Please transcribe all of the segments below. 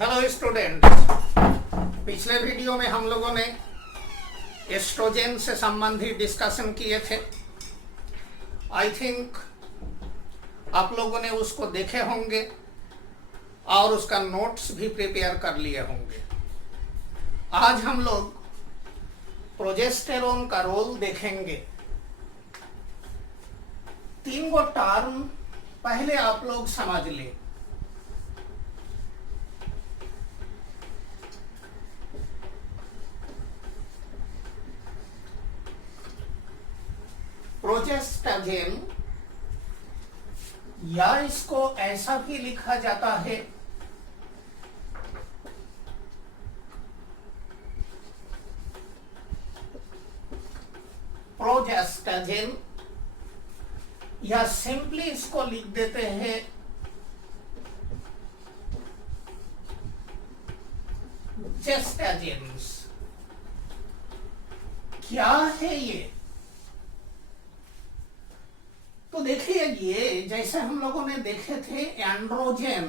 Hello students, पिछले video में हम लोगों ने एस्ट्रोजन से संबंधित डिस्कशन किए थे। आई थिंक आप लोगों ने उसको देखे होंगे और उसका नोट्स भी प्रिपेयर कर लिए होंगे। आज हम लोग प्रोजेस्टेरोन का रोल देखेंगे। 3 गो टर्म पहले आप लोग समझ लें। प्रोजेस्टेरोन, या इसको ऐसा भी लिखा जाता है प्रोजेस्टेरोन, या सिंपली इसको लिख देते हैं जेस्टेरोन्स। क्या है ये? तो देखिए, ये जैसे हम लोगों ने देखे थे एंड्रोजन,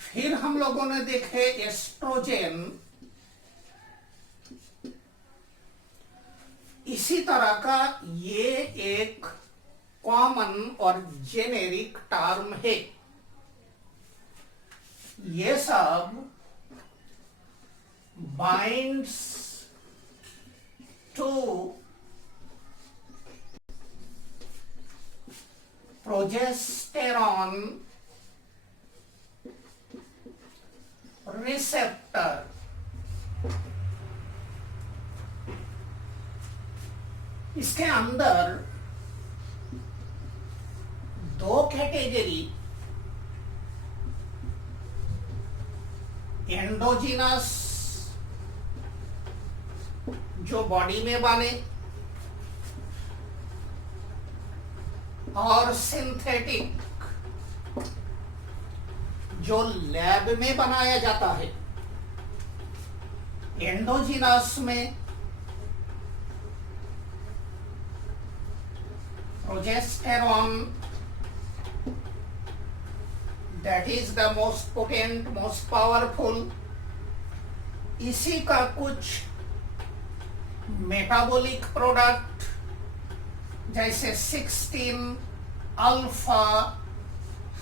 फिर हम लोगों ने देखे एस्ट्रोजन, इसी तरह का ये एक कॉमन और जेनेरिक टर्म है। ये सब बाइंड्स टू प्रोजेस्टेरॉन रिसेप्टर। इसके अंदर 2 कैटेगरी, एंडोजिनस जो बॉडी में बने, और सिंथेटिक जो लैब में बनाया जाता है। एंडोजिनस में progesterone, that is the most potent, most powerful. इसी का कुछ मेटाबॉलिक प्रोडक्ट जैसे 16 अल्फा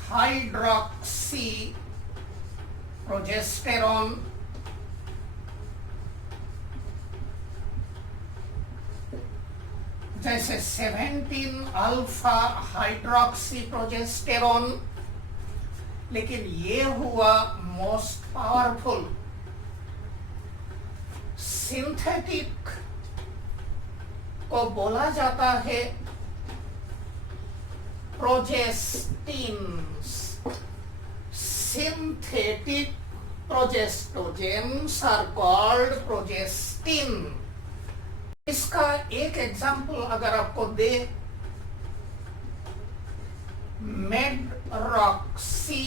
हाइड्रोक्सी प्रोजेस्टेरॉन, जैसे 17 अल्फा हाइड्रोक्सी प्रोजेस्टेरॉन। लेकिन ये हुआ मोस्ट पावरफुल। सिंथेटिक को बोला जाता है progestins. Synthetic progestogens are called progestin. इसका एक एग्जांपल अगर आपको दे, मेडरॉक्सी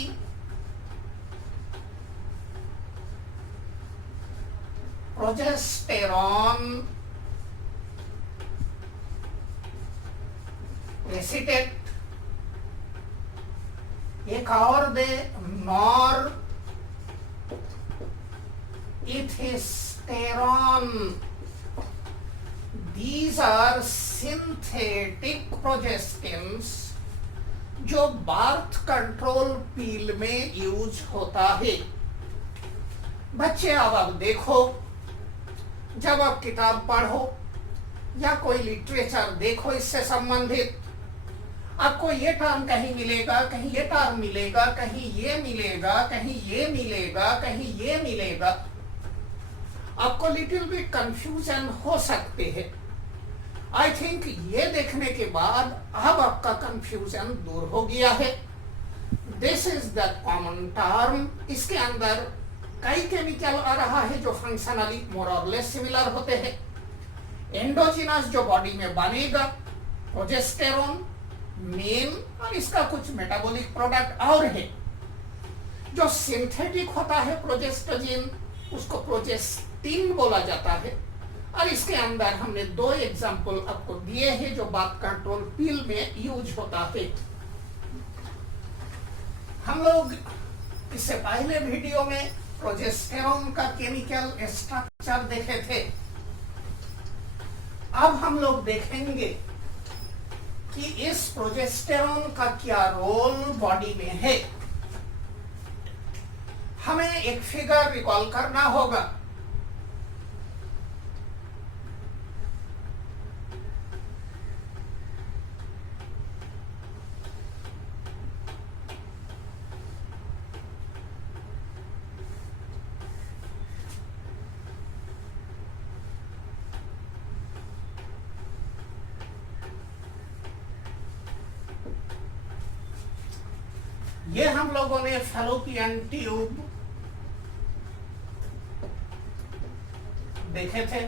प्रोजेस्टेरॉन एसिटेट। एक और दे, norethisterone. These are synthetic progestins जो बर्थ कंट्रोल पील में यूज होता है। बच्चे, अब आप देखो, जब आप किताब पढ़ो या कोई लिटरेचर देखो इससे संबंधित, आपको ये टर्म कहीं मिलेगा, कहीं ये टर्म मिलेगा, कहीं ये मिलेगा, कहीं ये मिलेगा, कहीं ये मिलेगा। आपको लिटिल बिट कंफ्यूजन हो सकते हैं। आई थिंक ये देखने के बाद अब आपका कंफ्यूजन दूर हो गया है। This is the common term. इसके अंदर कई केमिकल आ रहा है जो फंक्शनली मोर और लेस सिमिलर होते हैं। एंडोजिनस जो बॉडी में बनेगा, प्रोजेस्टेरॉन मेन, और इसका कुछ मेटाबॉलिक प्रोडक्ट और है। जो सिंथेटिक होता है प्रोजेस्टोजिन, उसको प्रोजेस्टिन बोला जाता है। और इसके अंदर हमने 2 एग्जाम्पल आपको दिए हैं जो बात कंट्रोल पील में यूज होता है। हम लोग इससे पहले वीडियो में प्रोजेस्टेरॉन का केमिकल स्ट्रक्चर देखे थे। अब हम लोग देखेंगे कि इस प्रोजेस्टेरॉन का क्या रोल बॉडी में है। हमें एक फिगर रिकॉल करना होगा। ये हम लोगों ने फैलोपियन ट्यूब देखे थे।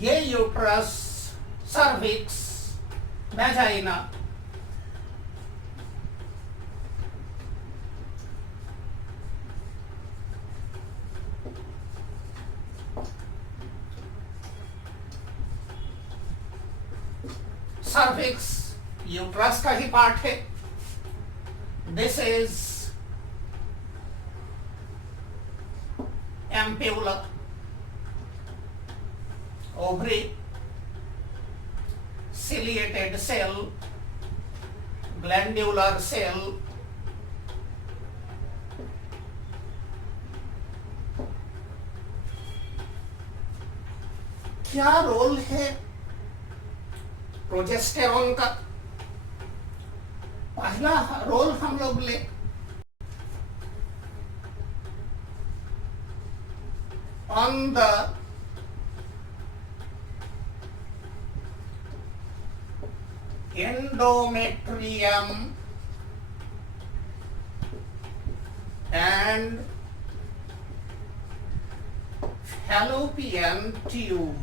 ये uterus, cervix, vagina, cervix uterus का ही पार्ट है। This is ampulla, ovary, ciliated cell, glandular cell, क्या रोल है प्रोजेस्टेरॉन का? पहला रोल हम लोग ले on the endometrium and fallopian tube।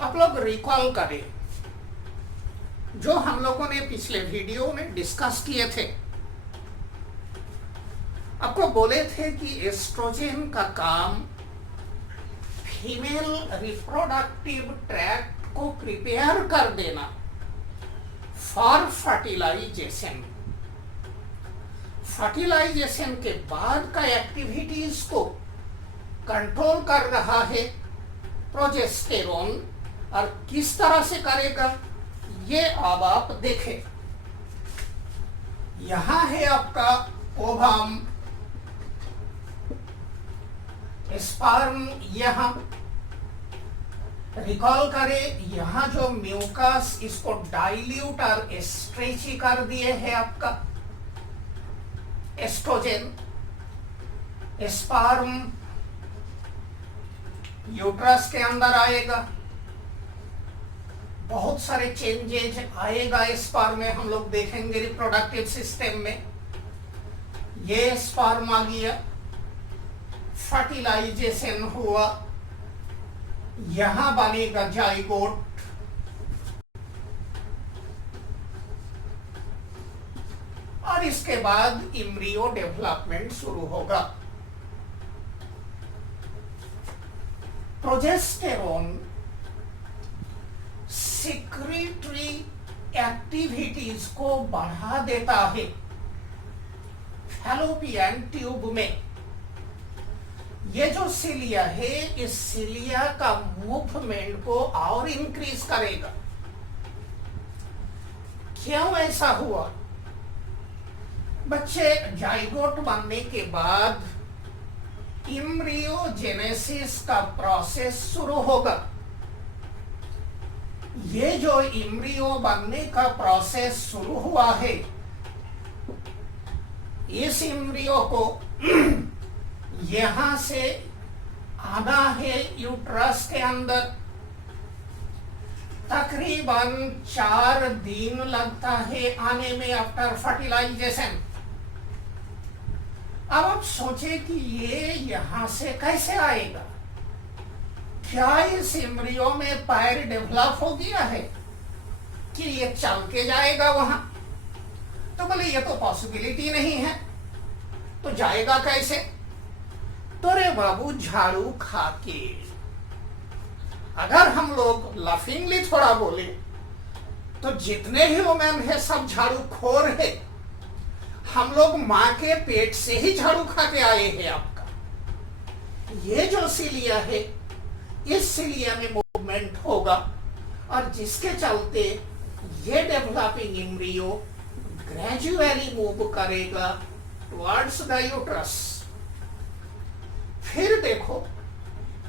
आप लोग रिकॉल करें जो हम लोगों ने पिछले वीडियो में डिस्कस किए थे। आपको बोले थे कि एस्ट्रोजन का काम फीमेल रिप्रोडक्टिव ट्रैक्ट को प्रिपेयर कर देना फॉर फर्टिलाइजेशन। फर्टिलाइजेशन के बाद का एक्टिविटीज को कंट्रोल कर रहा है प्रोजेस्टेरॉन, और किस तरह से करेगा ये अब आप देखें। यहां है आपका ओवम, स्पर्म यहां। रिकॉल करें, यहां जो म्यूकस इसको डाइल्यूट और स्ट्रेची कर दिए है आपका एस्ट्रोजन। स्पर्म यूट्रस के अंदर आएगा, बहुत सारे चेंजेज आएगा स्पर्म में, हम लोग देखेंगे रिप्रोडक्टिव सिस्टम में। ये स्पर्म आ गया, फर्टिलाइजेशन हुआ, यहां बनेगा जाइगोट, और इसके बाद इम्ब्रियो डेवलपमेंट शुरू होगा। प्रोजेस्टेरॉन सिक्रीटरी एक्टिविटीज को बढ़ा देता है फैलोपियन ट्यूब में। ये जो सिलिया है, इस सिलिया का मूवमेंट को और इंक्रीज करेगा। क्यों ऐसा हुआ? बच्चे जाइगोट बनने के बाद इम्ब्रियोजेनेसिस का प्रोसेस शुरू होगा। ये जो इम्ब्रियो बनने का प्रोसेस शुरू हुआ है, इस इम्ब्रियो को यहां से आना है यूट्रस के अंदर। तकरीबन 4 दिन लगता है आने में आफ्टर फर्टिलाइजेशन। अब आप सोचे कि ये यहां से कैसे आएगा? क्या इस एम्ब्रियो में पैर डेवलप हो गया है कि ये चल के जाएगा वहां? तो बोले ये तो पॉसिबिलिटी नहीं है, तो जाएगा कैसे? तो रे बाबू, झाड़ू खा के। अगर हम लोग लाफिंगली थोड़ा बोले तो जितने ह्यूमन है सब झाड़ू खोर है। हम लोग माँ के पेट से ही झाड़ू खा के आए हैं। आपका ये जो सिलिया है, इस सिलिया में मूवमेंट होगा और जिसके चलते ये डेवलपिंग एम्ब्रियो ग्रेजुअली मूव करेगा टुवर्ड्स द यूट्रस। फिर देखो,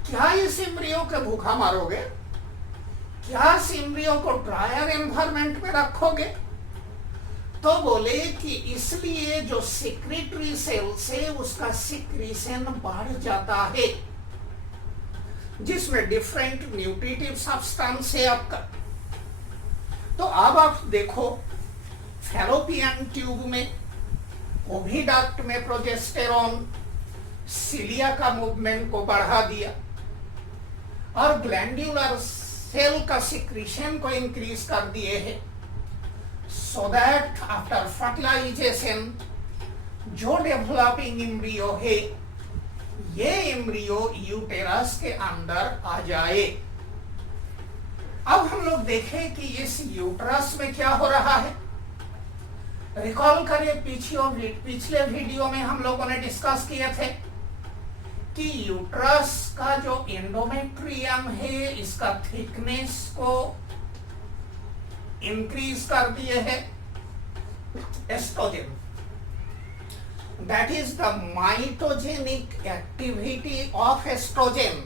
क्या इस एम्ब्रियो के भूखा मारोगे? क्या इस एम्ब्रियो को ड्रायर एनवायरनमेंट में रखोगे? तो बोले कि इसलिए जो सिक्रेटरी सेल से उसका सिक्रीशन बढ़ जाता है, जिसमें डिफरेंट न्यूट्रिटिव सब्सटेंस है आपका। तो अब आप देखो, फैलोपियन ट्यूब में, ओविडक्ट में प्रोजेस्टेरॉन सिलिया का मूवमेंट को बढ़ा दिया और ग्लैंड्यूलर सेल का सिक्रीशन को इंक्रीज कर दिए हैं, सो दैट आफ्टर फर्टिलाइजेशन जो डेवलपिंग एम्ब्रियो है, ये एम्ब्रियो यूटेरस के अंदर आ जाए। अब हम लोग देखें कि इस यूटेरस में क्या हो रहा है। रिकॉल करें, पिछले वीडियो में हम लोगों ने डिस्कस किए थे कि यूट्रस का जो एंडोमेट्रियम है, इसका थिकनेस को इंक्रीज कर दिए है estrogen. That is the mitogenic activity of estrogen.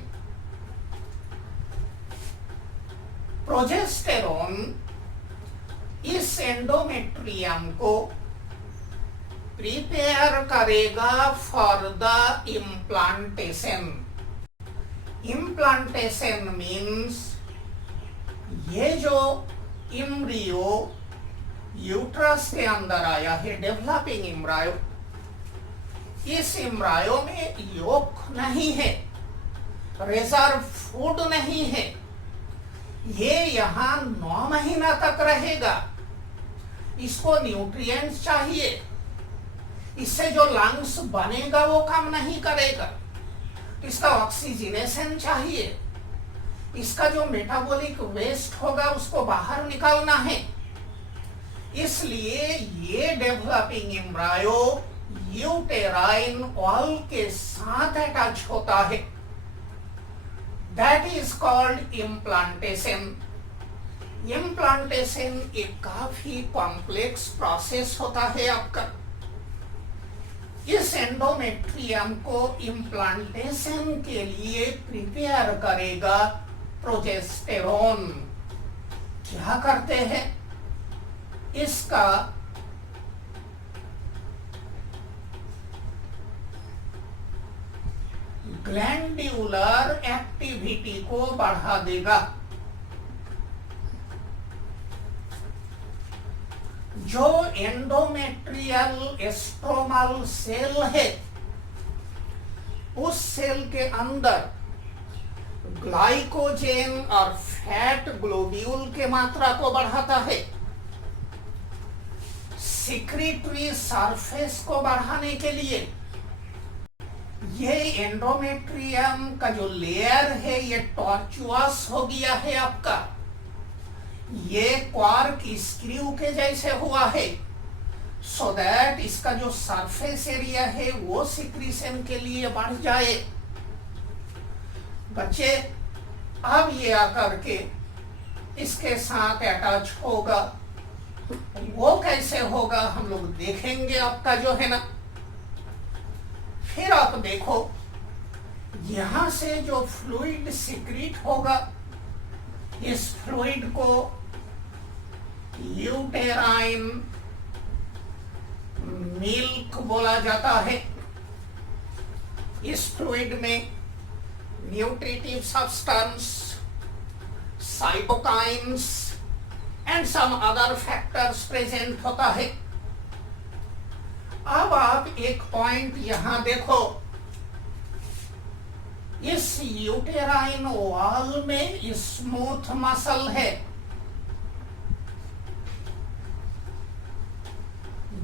Progesterone इस एंडोमेट्रियम को प्रिपेयर करेगा for the implantation. Implantation means ये जो एम्ब्रियो यूट्रस के अंदर आया है, डेवलपिंग एम्ब्रायो, इस एम्ब्रायो में योक नहीं है, रिजर्व फूड नहीं है, ये यहाँ 9 महीना तक रहेगा। इसको न्यूट्रिएंट्स चाहिए, इससे जो लंग्स बनेगा वो काम नहीं करेगा, इसका ऑक्सीजनेशन चाहिए, इसका जो मेटाबॉलिक वेस्ट होगा उसको बाहर निकालना है। इसलिए ये डेवलपिंग एम्ब्रायो यूटेराइन वॉल के साथ अटैच होता है। That is called implantation. Implantation एक काफी कॉम्प्लेक्स प्रोसेस होता है आपका। इस एंडोमेट्रियम को इम्प्लांटेशन के लिए प्रिपेयर करेगा प्रोजेस्टेरॉन। क्या करते हैं, इसका ग्लैंड्यूलर एक्टिविटी को बढ़ा देगा। जो एंडोमेट्रियल एस्ट्रोमल सेल है, उस सेल के अंदर ग्लाइकोजेन और फैट ग्लोब्यूल के मात्रा को बढ़ाता है। सिक्रीटरी सरफेस को बढ़ाने के लिए ये एंडोमेट्रियम का जो लेयर है ये टॉर्चुअस हो गया है आपका, ये क्वार्क स्क्रू के जैसे हुआ है, सो दैट इसका जो सरफेस एरिया है वो सिक्रीशन के लिए बढ़ जाए। बच्चे, अब ये आकर के इसके साथ अटैच होगा, वो कैसे होगा हम लोग देखेंगे आपका जो है ना। फिर आप देखो, यहां से जो फ्लूइड सिक्रीट होगा, इस फ्लूइड को यूटेराइन मिल्क बोला जाता है। इस फ्लूइड में nutritive substance, cytokines and some other factors present होता है। अब आप एक पॉइंट यहां देखो, इस यूटेराइन वॉल में स्मूथ मसल है,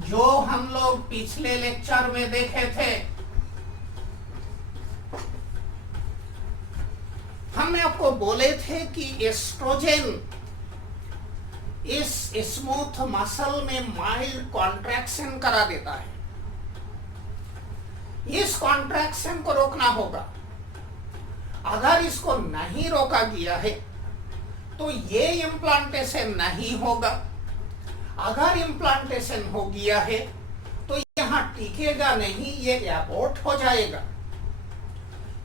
जो हम लोग पिछले लेक्चर में देखे थे। हमने आपको बोले थे कि एस्ट्रोजन इस स्मूथ मसल में माइल्ड कॉन्ट्रैक्शन करा देता है। इस कॉन्ट्रैक्शन को रोकना होगा। अगर इसको नहीं रोका गया है तो ये इम्प्लांटेशन नहीं होगा। अगर इम्प्लांटेशन हो गया है तो यहां टिकेगा नहीं, ये एबॉर्ट हो जाएगा।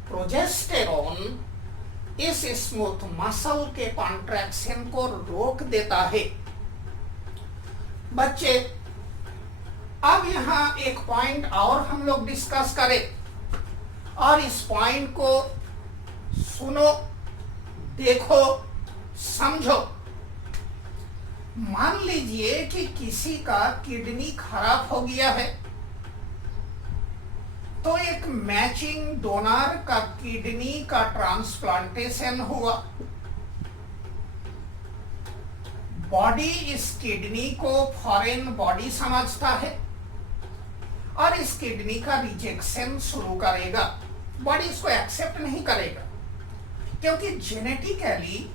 प्रोजेस्टेरोन इस स्मूथ मसल के कॉन्ट्रैक्शन को रोक देता है। बच्चे, अब यहां एक पॉइंट और हम लोग डिस्कस करें और इस पॉइंट को सुनो, देखो, समझो। मान लीजिए कि किसी का किडनी खराब हो गया है, तो एक मैचिंग डोनर का किडनी का ट्रांसप्लांटेशन हुआ। बॉडी इस किडनी को फॉरेन बॉडी समझता है और इस किडनी का रिजेक्शन शुरू करेगा। बॉडी इसको एक्सेप्ट नहीं करेगा, क्योंकि जेनेटिकली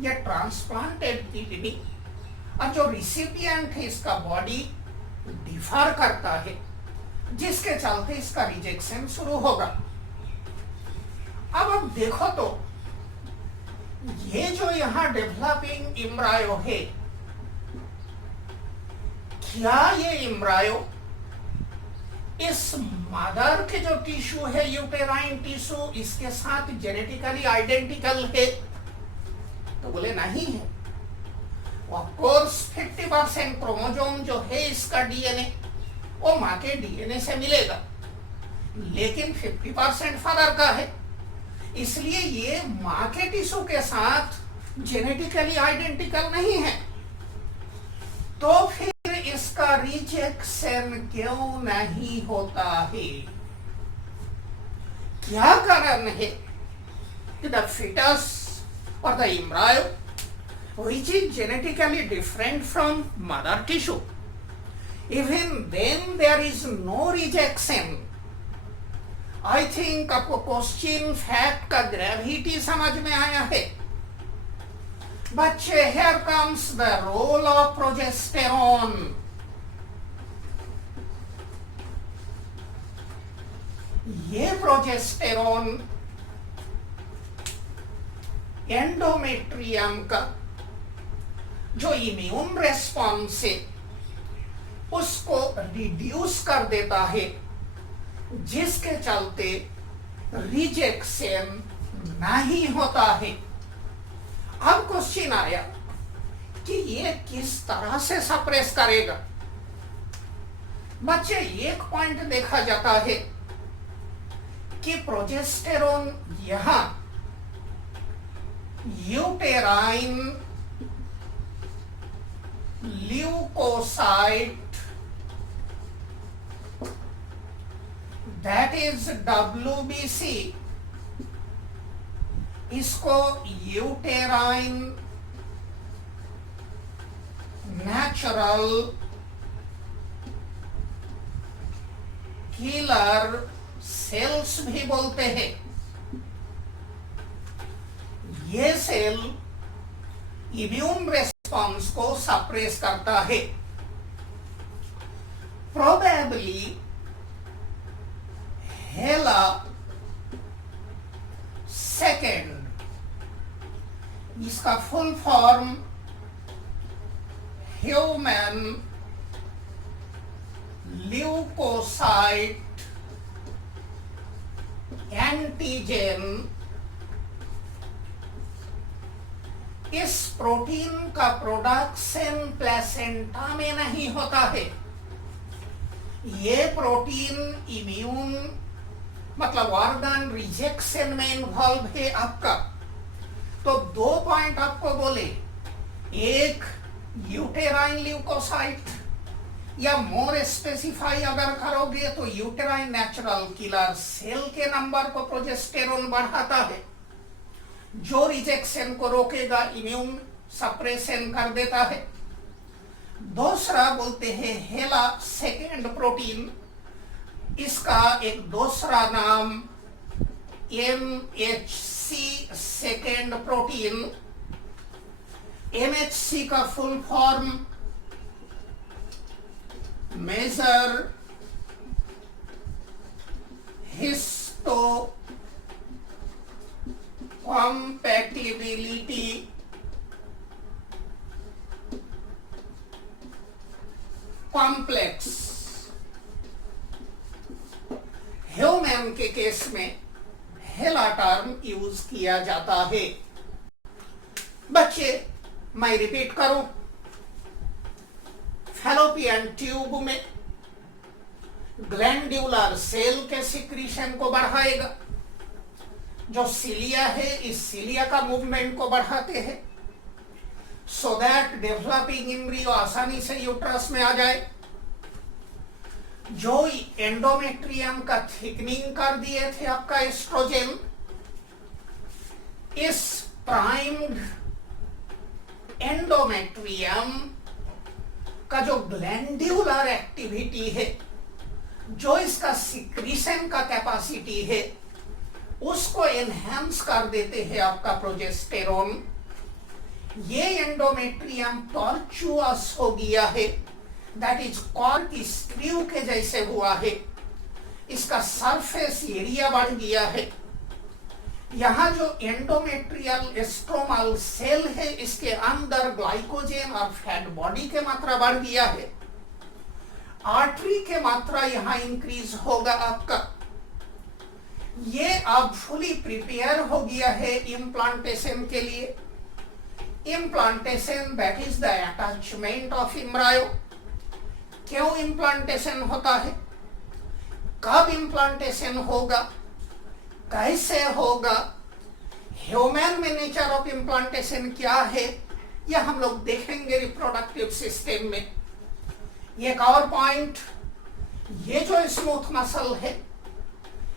यह ट्रांसप्लांटेड किडनी और जो रिसिपिएंट है इसका बॉडी डिफर करता है, जिसके चलते इसका रिजेक्शन शुरू होगा। अब देखो तो ये जो यहां डेवलपिंग एम्ब्रायो है, क्या ये एम्ब्रायो इस मदर के जो टिश्यू है, यूटेराइन टिश्यू, इसके साथ जेनेटिकली आइडेंटिकल है? तो बोले नहीं है। ऑफ कोर्स 50% क्रोमोसोम जो है इसका डीएनए वो मां के डीएनए से मिलेगा, लेकिन 50% फादर का है, इसलिए ये मां के टिश्यू के साथ जेनेटिकली आइडेंटिकल नहीं है। तो फिर इसका रिजेक्शन क्यों नहीं होता है? क्या कारण है कि the fetus or the embryo, which is genetically different from mother tissue, even then there is no rejection? I think आपको क्वेश्चन फैक्ट का ग्रेविटी समझ में आया है। बच्चे, here comes the role of progesterone. ये प्रोजेस्टेरोन एंडोमेट्रियम का जो इम्यून रेस्पॉन्स है उसको रिड्यूस कर देता है, जिसके चलते रिजेक्शन नहीं होता है। अब क्वेश्चन आया कि ये किस तरह से सप्रेस करेगा? बच्चे, एक पॉइंट देखा जाता है कि प्रोजेस्टेरोन यहां uterine leukocyte, that is WBC, इसको यूटेराइन नेचुरल किलर सेल्स भी बोलते हैं। ये सेल इम्यून रेस्पॉन्स को सप्रेस करता है। प्रोबेबली हेला सेकेंड, इसका full form human leukocyte antigen, इस प्रोटीन का प्रोडक्शन प्लेसेंटा में नहीं होता है। ये प्रोटीन इम्यून मतलब ऑर्गन रिजेक्शन में इन्वॉल्व है आपका। तो 2 पॉइंट आपको बोले, एक यूटेराइन ल्यूकोसाइट, या मोर स्पेसिफाई अगर करोगे तो यूटेराइन नेचुरल किलर सेल के नंबर को प्रोजेस्टेरोन बढ़ाता है, जो रिजेक्शन को रोकेगा, इम्यून सप्रेशन कर देता है। दूसरा बोलते हैं हेला सेकेंड प्रोटीन, इसका एक दूसरा नाम MHC सेकेंड प्रोटीन। MHC का फुल फॉर्म मेजर हिस्टो compatibility कॉम्प्लेक्स। ह्यूमन के केस में हेला टर्म यूज किया जाता है। बच्चे, मैं रिपीट करूं, फैलोपियन ट्यूब में ग्लैंड्यूलर सेल के सिक्रीशन को बढ़ाएगा। जो सिलिया है, इस सिलिया का मूवमेंट को बढ़ाते हैं सो दैट डेवलपिंग एम्ब्रियो आसानी से यूट्रस में आ जाए। जो एंडोमेट्रियम का थिकनिंग कर दिए थे आपका एस्ट्रोजन, इस प्राइम्ड एंडोमेट्रियम का जो ग्लैंड्यूलर एक्टिविटी है, जो इसका सिक्रीशन का कैपेसिटी है, उसको एनहांस कर देते हैं आपका प्रोजेस्टेरोन। ये एंडोमेट्रियम टॉर्चुअस हो गया है, दैट इज कॉर्क स्क्रू के जैसे हुआ है। इसका सरफेस एरिया बढ़ गया है। यहाँ जो एंडोमेट्रियल स्ट्रोमल सेल है, इसके अंदर ग्लाइकोजन और फैट बॉडी के मात्रा बढ़ गया है। आर्टरी के मात्रा यहाँ इंक्रीज होगा आपका। ये अब फुली प्रिपेयर हो गया है इम्प्लांटेशन के लिए। Implantation that is the attachment of embryo. क्यों इम्प्लांटेशन होता है, कब इम्प्लांटेशन होगा, कैसे होगा, ह्यूमन में नेचर ऑफ इम्प्लांटेशन क्या है, यह हम लोग देखेंगे रिप्रोडक्टिव सिस्टम में। एक और पॉइंट, ये जो स्मूथ मसल है,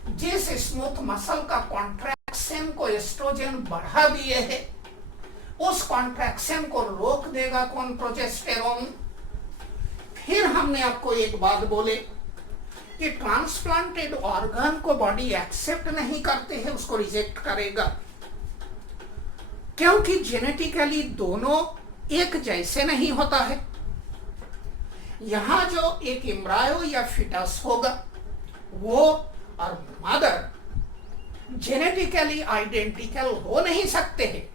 जिस स्मूथ मसल का कॉन्ट्रैक्शन को एस्ट्रोजन बढ़ा दिए है, उस कॉन्ट्रैक्शन को रोक देगा कौन, प्रोजेस्टेरोन। फिर हमने आपको एक बात बोले कि ट्रांसप्लांटेड ऑर्गन को बॉडी एक्सेप्ट नहीं करते हैं, उसको रिजेक्ट करेगा, क्योंकि जेनेटिकली दोनों एक जैसे नहीं होता है। यहां जो एक एम्ब्रायो या फिटस होगा, वो और मदर जेनेटिकली आइडेंटिकल हो नहीं सकते हैं।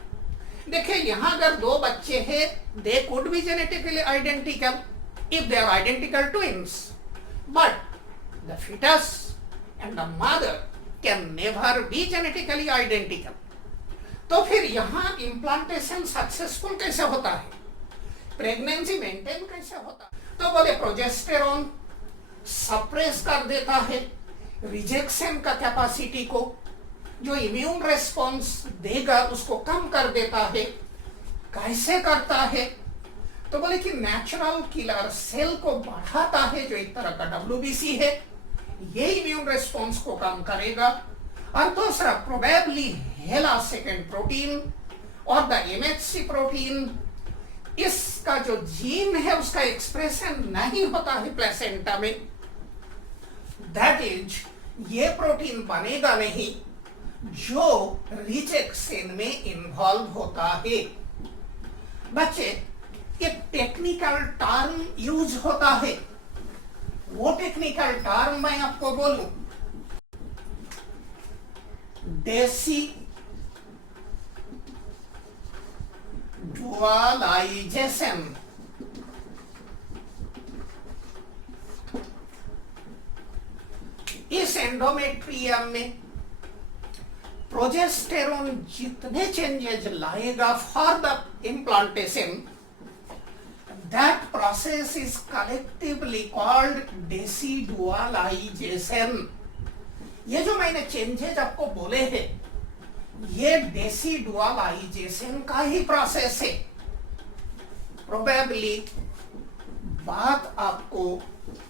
देखिए, यहां अगर दो बच्चे हैं, they could be genetically identical if they are identical twins, but the foetus and the mother can never be genetically identical. तो फिर यहां इम्प्लांटेशन सक्सेसफुल कैसे होता है, प्रेगनेंसी मेंटेन कैसे होता है? तो बोले प्रोजेस्टेरोन सप्रेस कर देता है रिजेक्शन का कैपेसिटी को, जो इम्यून रेस्पॉन्स देगा उसको कम कर देता है। कैसे करता है? तो बोले कि नेचुरल किलर सेल को बढ़ाता है, जो एक तरह का WBC है, ये इम्यून रेस्पॉन्स को कम करेगा। और दूसरा प्रोबेबली हेला सेकेंड प्रोटीन और द MHC प्रोटीन, इसका जो जीन है उसका एक्सप्रेशन नहीं होता है प्लेसेंटा में, दैट इज ये प्रोटीन बनेगा नहीं जो रिजेक्शन में इन्वॉल्व होता है। बच्चे, एक टेक्निकल टर्म यूज होता है, वो टेक्निकल टर्म मैं आपको बोलूं, देसी डुअलाइजेशन। इस एंडोमेट्रियम में प्रोजेस्टेरोन जितने चेंजेस लाएगा for the implantation, that process is collectively called decidualization. ये जो मैंने चेंजेस आपको बोले हैं, ये डेसिडुअलाइजेशन का ही प्रोसेस है। प्रोबेबली बात आपको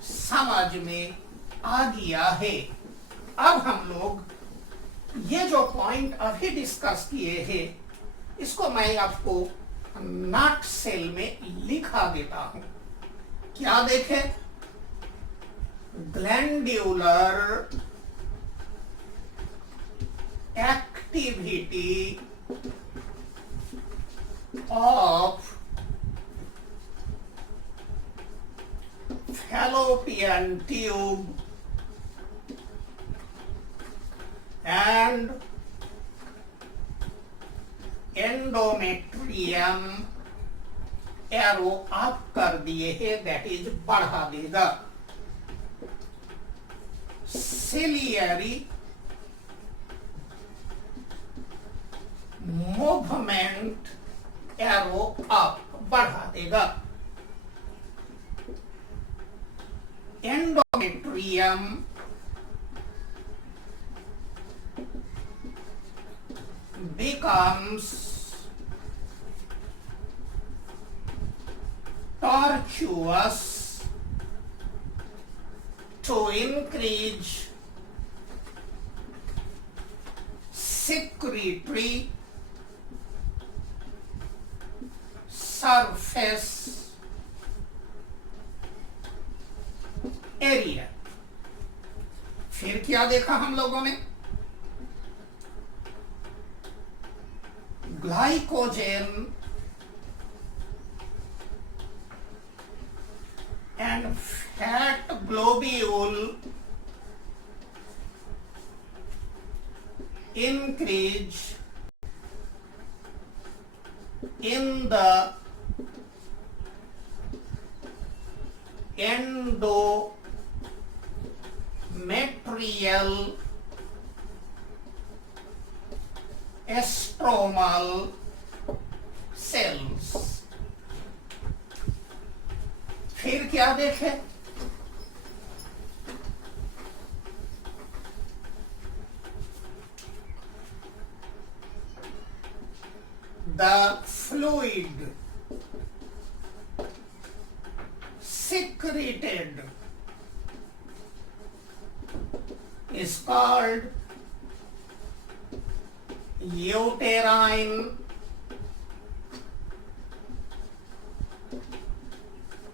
समझ में आ गया है। अब हम लोग ये जो पॉइंट अभी डिस्कस किए हैं, इसको मैं आपको नॉट सेल में लिखा देता हूं। क्या देखें? Glandular activity of fallopian tube and endometrium arrow आप कर दिए हैं, दैट इज बढ़ा देगा। सिलियरी मूवमेंट एरो अप बढ़ा देगा। Endometrium becomes tortuous to increase secretory surface area। फिर क्या देखा हम लोगों ने? Glycogen and fat globule increase in the endometrial stromal cells। फिर क्या देखे? The fluid secreted is called uterine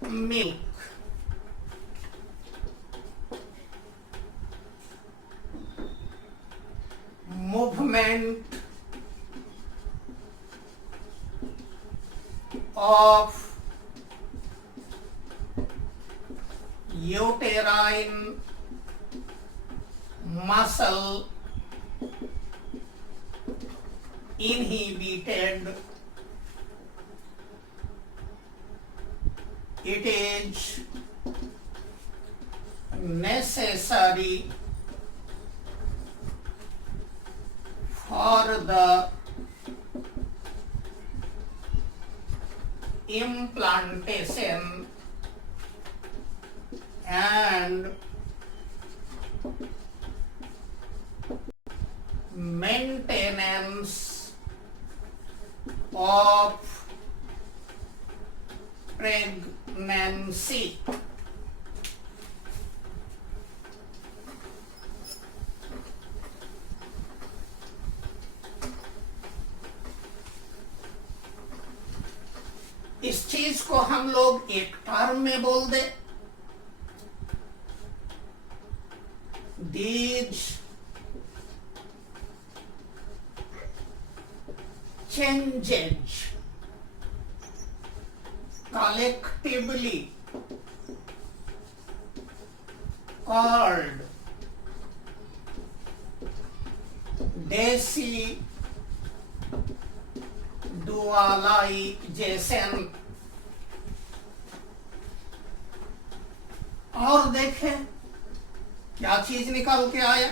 milk। Movement of uterine muscle inhibited। It is necessary for the implantation and maintenance of pregnancy। इस चीज को हम लोग एक term में बोल दे, these changes collectively called decidुअलाइजेशन। और देखें क्या चीज निकल के आया?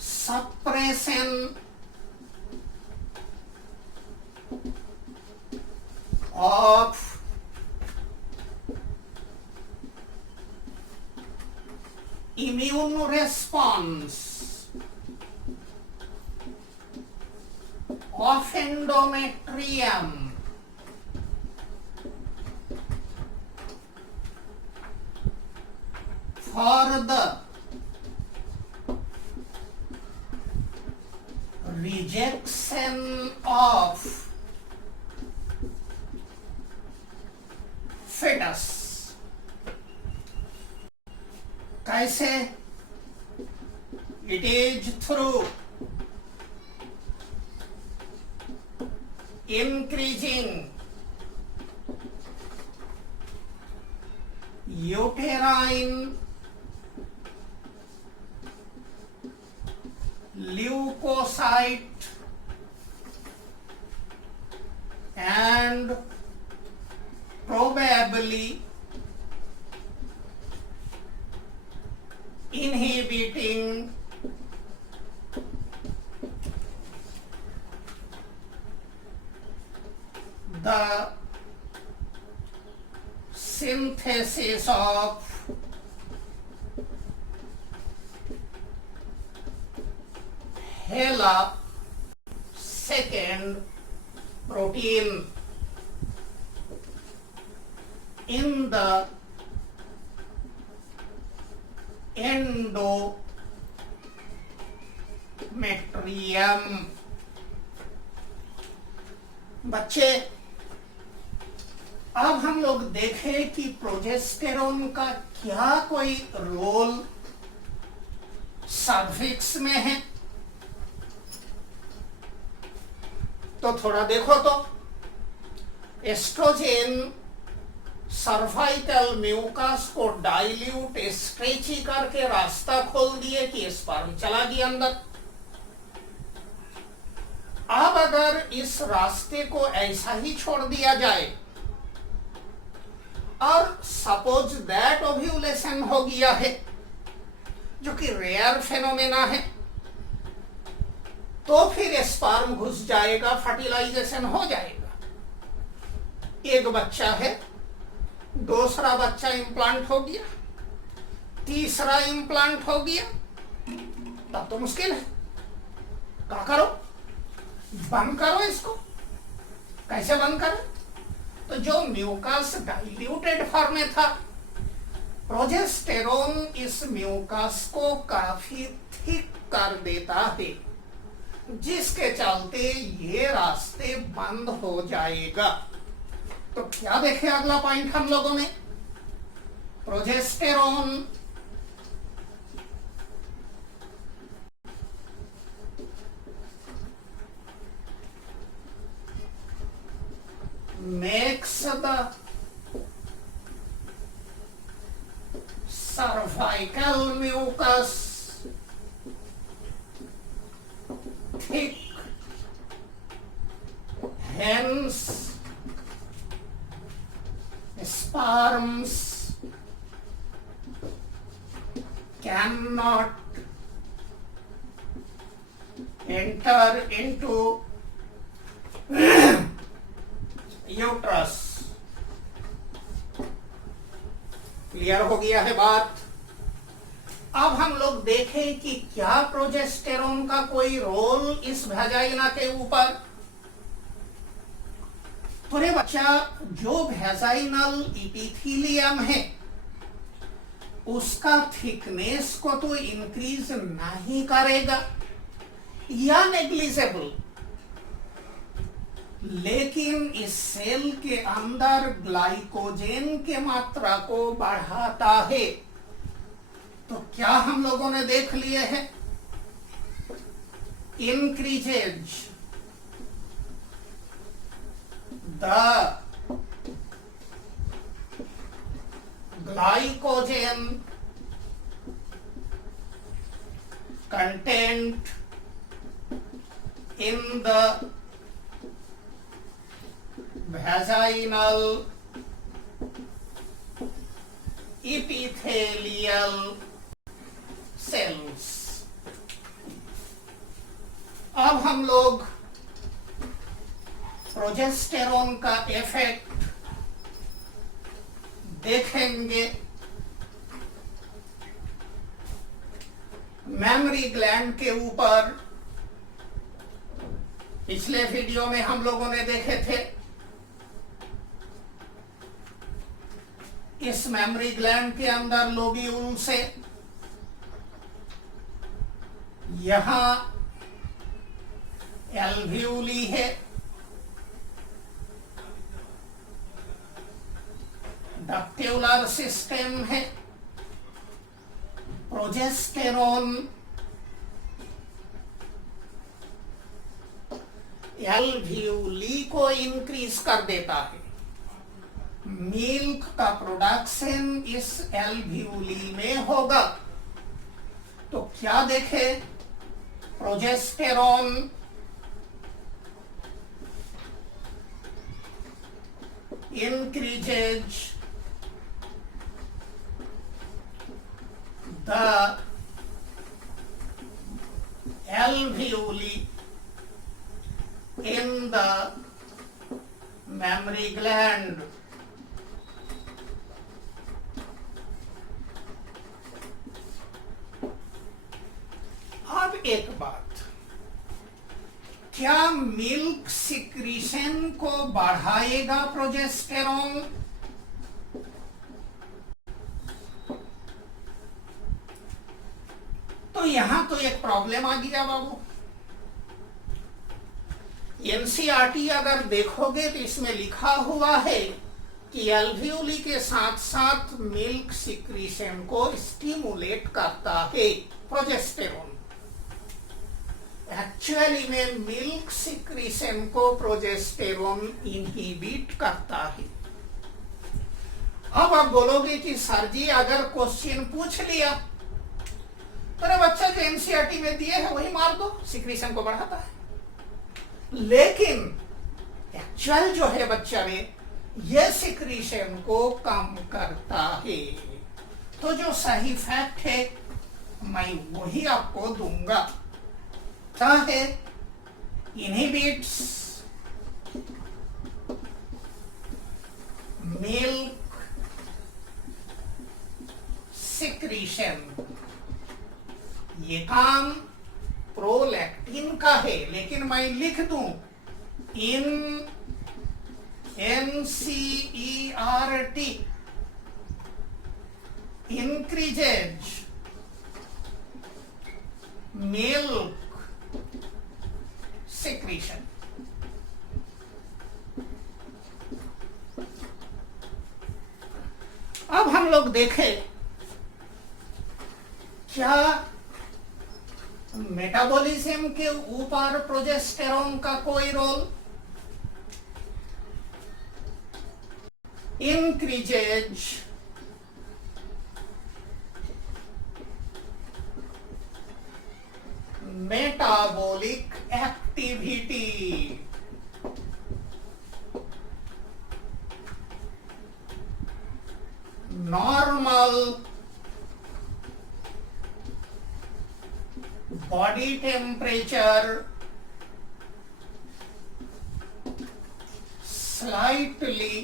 Suppression of immune response of endometrium for the rejection of fetus। कैसे? It is through increasing uterine leukocyte and probably inhibiting the synthesis of HeLa second protein in the endometrium। बच्चे, अब हम लोग देखें कि प्रोजेस्टेरोन का क्या कोई रोल सर्विक्स में है। तो थोड़ा देखो तो, एस्ट्रोजेन सर्वाइकल म्यूकस को डाइल्यूट स्ट्रेची करके रास्ता खोल दिए कि स्पर्म चला गया अंदर। अब अगर इस रास्ते को ऐसा ही छोड़ दिया जाए और सपोज दैट ओव्यूलेशन हो गया है, जो कि रेयर फेनोमेना है, तो फिर स्पर्म घुस जाएगा, फर्टिलाइजेशन हो जाएगा, एक बच्चा है, दूसरा बच्चा इंप्लांट हो गया, तीसरा इंप्लांट हो गया, तब तो मुश्किल है। क्या करो? बंद करो इसको। कैसे बंद करो? तो जो म्यूकस डाइल्यूटेड फॉर्म में था, प्रोजेस्टेरोन इस म्यूकस को काफी थिक कर देता है, जिसके चलते ये रास्ते बंद हो जाएगा। तो क्या देखे अगला पॉइंट हम लोगों ने? Progesterone makes the cervical mucus thick, hence sperms cannot enter into uterus. Clear हो गया है बात? अब हम लोग देखें कि क्या प्रोजेस्टेरोन का कोई रोल इस वेजाइना के ऊपर। तो रे बच्चा, जो वेजाइनल इपिथेलियम है उसका थिकनेस को तो इंक्रीज नहीं करेगा या नेग्लिजिबल, लेकिन इस सेल के अंदर ग्लाइकोजेन के मात्रा को बढ़ाता है। तो क्या हम लोगों ने देख लिए हैं? Increases the glycogen content in the vaginal epithelial cells। अब हम लोग प्रोजेस्टेरोन का इफेक्ट देखेंगे मेमोरी ग्लैंड के ऊपर। पिछले वीडियो में हम लोगों ने देखे थे इस मेमोरी ग्लैंड के अंदर लोब्यूल से यहां एल्वियोली है, डक्ट्युलर सिस्टम है, प्रोजेस्टेरोन एल्वियोली को इंक्रीज कर देता है। मिल्क का प्रोडक्शन इस एल्वियोली में होगा। तो क्या देखे, progesterone increases the alveoli in the mammary gland. अब एक बात, क्या मिल्क सिक्रीशन को बढ़ाएगा प्रोजेस्टेरॉन? तो यहां तो एक प्रॉब्लम आ गया बाबू। एनसीईआरटी अगर देखोगे तो इसमें लिखा हुआ है कि एल्वियोली के साथ साथ मिल्क सिक्रीशन को स्टिमुलेट करता है प्रोजेस्टेरॉन। एक्चुअली में मिल्क सिक्रीशन को प्रोजेस्टेरॉन इनहिबिट करता है। अब आप बोलोगे कि सर जी अगर क्वेश्चन पूछ लिया, अरे बच्चा जो एनसीईआरटी में दिए है वही मार दो, सिक्रीशन को बढ़ाता है। लेकिन एक्चुअल जो है बच्चा में यह सिक्रीशन को कम करता है। तो जो सही फैक्ट है मैं वही आपको दूंगा। क्या है? Inhibits milk secretion. ये काम प्रोलैक्टिन का है, लेकिन मैं लिख दूं in NCERT increases milk secretion. अब हम लोग देखें क्या मेटाबॉलिज्म के ऊपर प्रोजेस्टेरॉन का कोई role? Increases metabolic activity. Normal body temperature slightly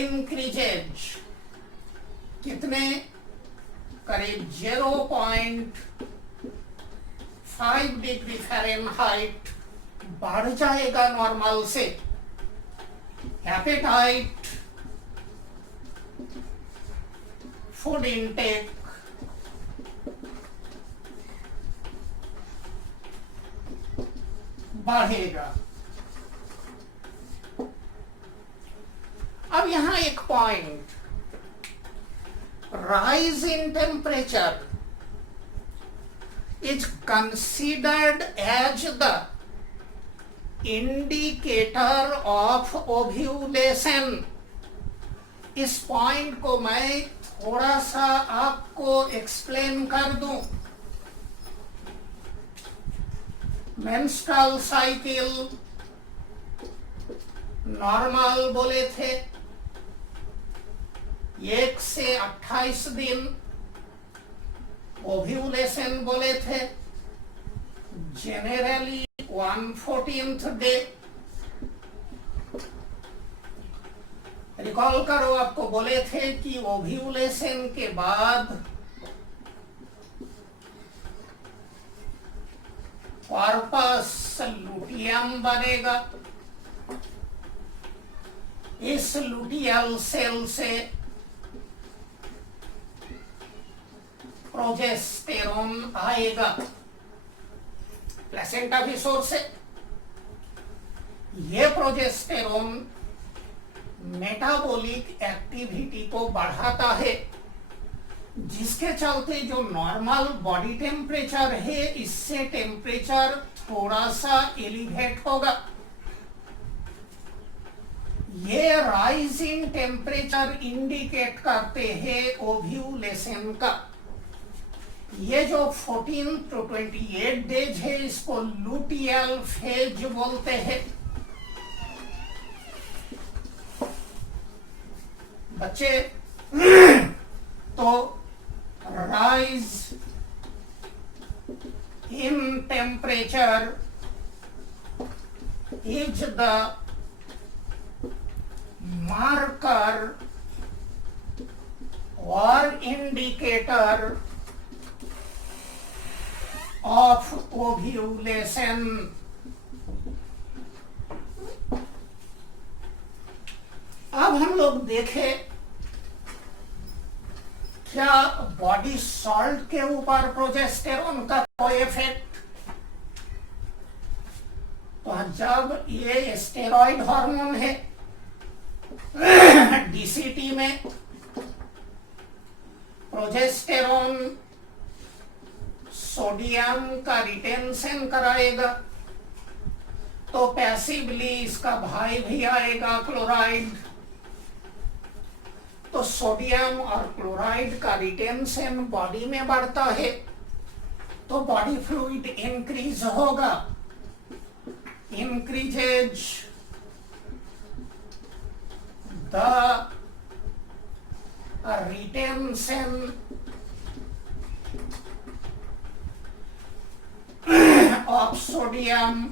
increases. कितने? करीब 0.5 डिग्री फ़ारेनहाइट बढ़ जाएगा नॉर्मल से। एपेटाइट, फूड इनटेक बढ़ेगा। अब यहां एक point, rise in temperature is considered as the indicator of ovulation। इस पॉइंट को मैं थोड़ा सा आपको एक्सप्लेन कर दूं। मेंस्ट्रुअल साइकिल नॉर्मल बोले थे 1 से 28 दिन, ओव्यूलेशन बोले थे जेनरली 1/14th डे। रिकॉल करो, आपको बोले थे कि ओव्यूलेशन के बाद कॉर्पस लुटियम बनेगा। इस लुटियल सेल से प्रोजेस्टेरॉन आएगा प्लेसेंटा विसोर से। यह प्रोजेस्टेरॉन मेटाबॉलिक एक्टिविटी को बढ़ाता है। जिसके चलते जो नॉर्मल बॉडी टेम्परेचर है इससे टेम्परेचर थोड़ा सा एलिवेट होगा। ये राइज इन टेम्परेचर इंडिकेट करते हैं ओव्यूलेशन का। ये जो 14 to 28 डेज है इसको लुटियल फेज बोलते हैं। बच्चे तो rise in temperature is the marker or indicator of ovulation। अब हम लोग देखें क्या बॉडी सॉल्ट के ऊपर प्रोजेस्टेरोन का कोई इफेक्ट। तो जब ये स्टेरॉइड हार्मोन है डीसीटी में प्रोजेस्टेरोन सोडियम का रिटेंशन कराएगा तो पैसिवली इसका भाई भी आएगा क्लोराइड। तो सोडियम और क्लोराइड का रिटेंशन बॉडी में बढ़ता है तो बॉडी फ्लूइड इंक्रीज होगा। Increases the retention of sodium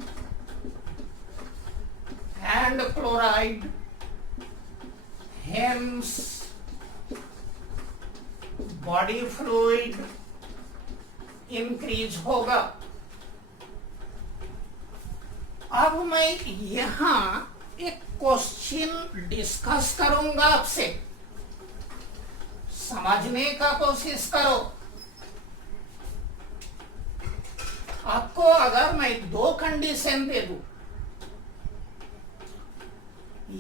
and chloride, hence body fluid increase होगा। अब मैं यहाँ एक क्वेश्चन डिस्कस करूंगा आपसे, समझने का कोशिश करो। आपको अगर मैं दो कंडीशन दे दूं,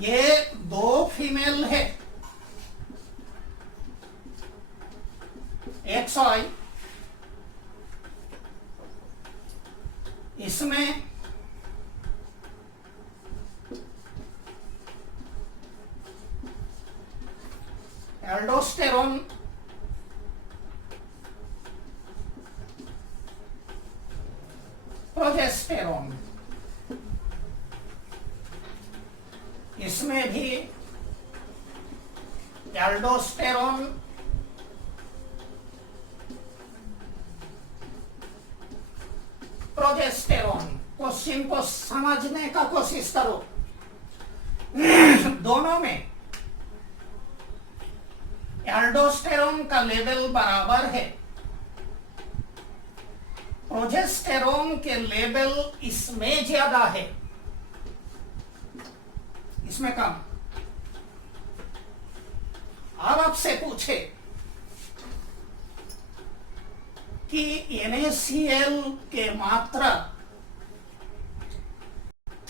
ये दो फीमेल है XY, इसमें एल्डोस्टेरोन प्रोजेस्टेरोन, इसमें भी एल्डोस्टेरोन प्रोजेस्टेरोन। क्वेश्चन को समझने का कोशिश करो। दोनों में एल्डोस्टेरोन का लेवल बराबर है, प्रोजेस्टेरोन के लेवल इसमें ज्यादा है, इसमें कम। अब आपसे पूछे कि NaCl के मात्रा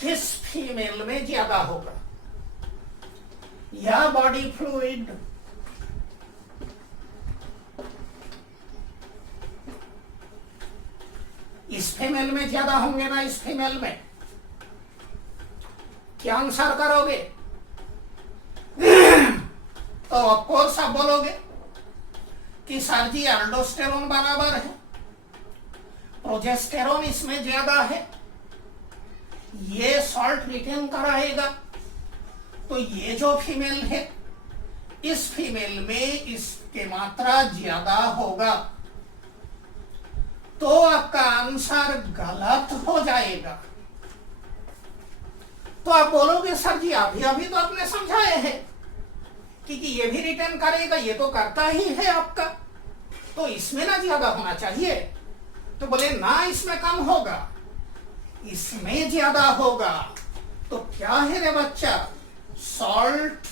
किस फीमेल में ज्यादा होगा, या बॉडी फ्लूइड इस फीमेल में ज्यादा होंगे ना इस फीमेल में? क्या आंसर करोगे? तो ऑफकोर्स आप बोलोगे कि सर जी एल्डोस्टेरोन बराबर है, प्रोजेस्टेरोन इसमें ज्यादा है, ये सॉल्ट रिटेन कराएगा, तो ये जो फीमेल है इस फीमेल में इसके मात्रा ज्यादा होगा, तो आपका आंसर गलत हो जाएगा। तो आप बोलोगे सर जी अभी तो आपने समझाए हैं कि ये भी रिटर्न करेगा, ये तो करता ही है आपका, तो इसमें ना ज्यादा होना चाहिए। तो बोले ना इसमें कम होगा, इसमें ज्यादा होगा। तो क्या है रे बच्चा, सॉल्ट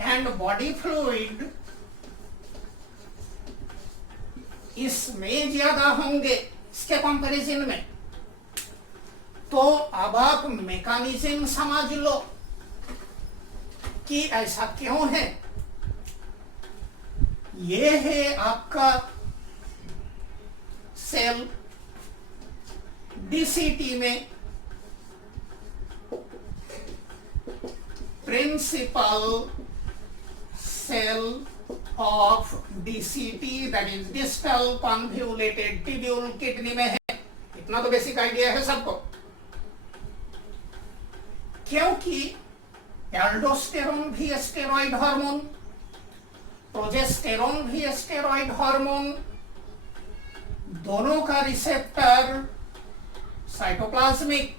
एंड बॉडी फ्लूइड इसमें ज्यादा होंगे इसके कंपैरिजन में। तो अब आप मैकेनिज्म समझ लो कि ऐसा क्यों है। ये है आपका सेल डीसीटी में principal cell of DCT, that is distal convoluted tubule, kidney में है। इतना तो बेसिक आइडिया है सबको। क्योंकि एल्डोस्टेरोन भी स्टेरॉइड हार्मोन, प्रोजेस्टेरोन भी स्टेरॉइड हार्मोन, दोनों का रिसेप्टर साइटोप्लाज्मिक।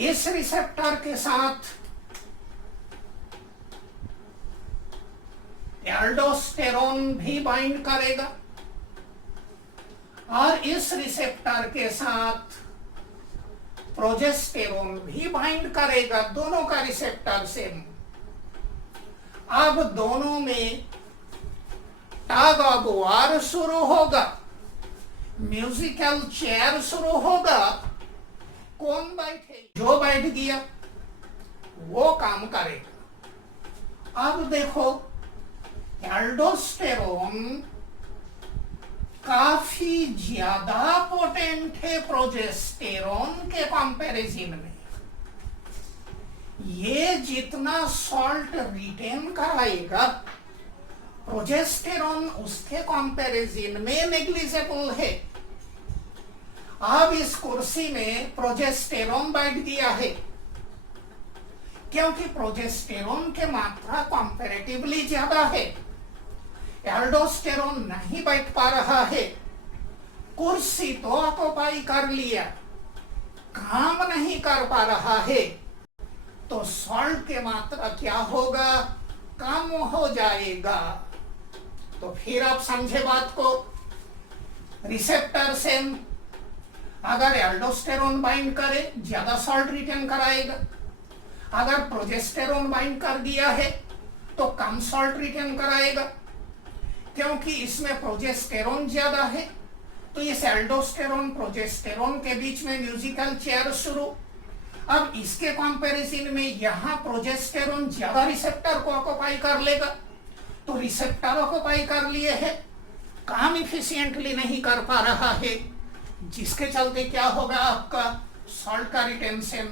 इस रिसेप्टर के साथ एल्डोस्टेरोन भी बाइंड करेगा और इस रिसेप्टर के साथ प्रोजेस्टेरोन भी बाइंड करेगा, दोनों का रिसेप्टर सेम। अब दोनों में टग ऑफ वार शुरू होगा, म्यूजिकल चेयर शुरू होगा। कौन बैठे? जो बैठ गया वो काम करेगा। अब देखो, एल्डोस्टेरोन काफी ज्यादा पोटेंट है प्रोजेस्टेरोन के कंपैरिजन में। ये जितना सॉल्ट रिटेन कराएगा, प्रोजेस्टेरोन उसके कंपैरिजन में नेग्लिजिबल है। अब इस कुर्सी में प्रोजेस्टेरोन बैठ गया है, क्योंकि प्रोजेस्टेरोन के मात्रा कंपैरेटिवली ज्यादा है। एल्डोस्टेरोन नहीं बैठ पा रहा है, कुर्सी तो ऑक्युपाई कर लिया, काम नहीं कर पा रहा है, तो सॉल्ट के मात्रा क्या होगा? कम हो जाएगा। तो फिर आप समझे बात को। रिसेप्टर सेम, अगर एल्डोस्टेरोन बाइंड करे ज्यादा सॉल्ट रिटेन कराएगा, अगर प्रोजेस्टेरोन बाइंड कर दिया है तो कम सॉल्ट रिटेन कराएगा। क्योंकि इसमें प्रोजेस्टेरोन ज्यादा है, तो इस एल्डोस्टेरोन प्रोजेस्टेरोन के बीच में म्यूजिकल चेयर शुरू। अब इसके कंपैरिजन में यहां प्रोजेस्टेरोन ज्यादा रिसेप्टर को ऑक्युपाई कर लेगा, तो रिसेप्टर ऑक्युपाई कर लिए है, काम इफिशिएंटली नहीं कर पा रहा है, जिसके चलते क्या होगा? आपका सॉल्ट का रिटेंशन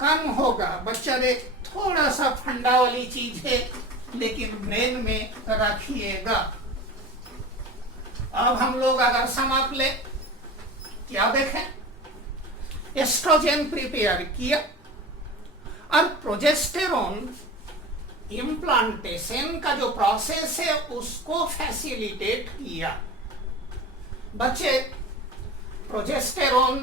कम होगा। बच्चा रे, थोड़ा सा फंडा वाली चीज है, लेकिन ब्रेन में रखिएगा। अब हम लोग अगर समाप्त ले, क्या देखें? एस्ट्रोजन प्रिपेयर किया और प्रोजेस्टेरोन इम्प्लांटेशन का जो प्रोसेस है उसको फैसिलिटेट किया। बच्चे, प्रोजेस्टेरोन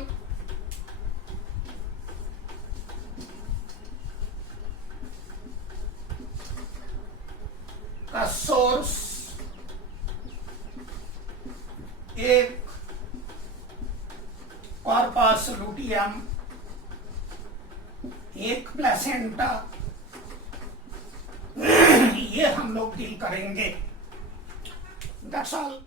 का सोर्स एक कॉर्पस लुटियम, एक प्लेसेंटा, ये हम लोग डील करेंगे। That's all.